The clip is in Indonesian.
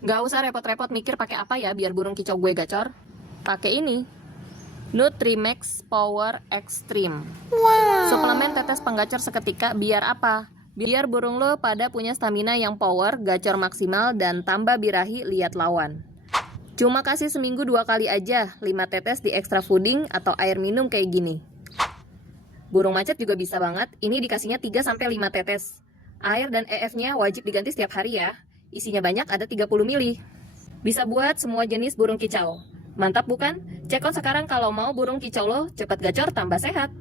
Gak usah repot-repot mikir pakai apa ya biar burung kicau gue gacor. Pakai ini. Nutrimax Power Extreme. Suplemen tetes penggacor seketika biar apa? Biar burung lo pada punya stamina yang power, gacor maksimal, dan tambah birahi lihat lawan. Cuma kasih seminggu 2 kali aja, 5 tetes di extra fooding atau air minum kayak gini. Burung macet juga bisa banget, ini dikasihnya 3-5 tetes. Air dan EF-nya wajib diganti setiap hari ya. Isinya banyak, ada 30 mili. Bisa buat semua jenis burung kicau. Mantap bukan? Cek out sekarang kalau mau burung kicau lo cepat gacor tambah sehat.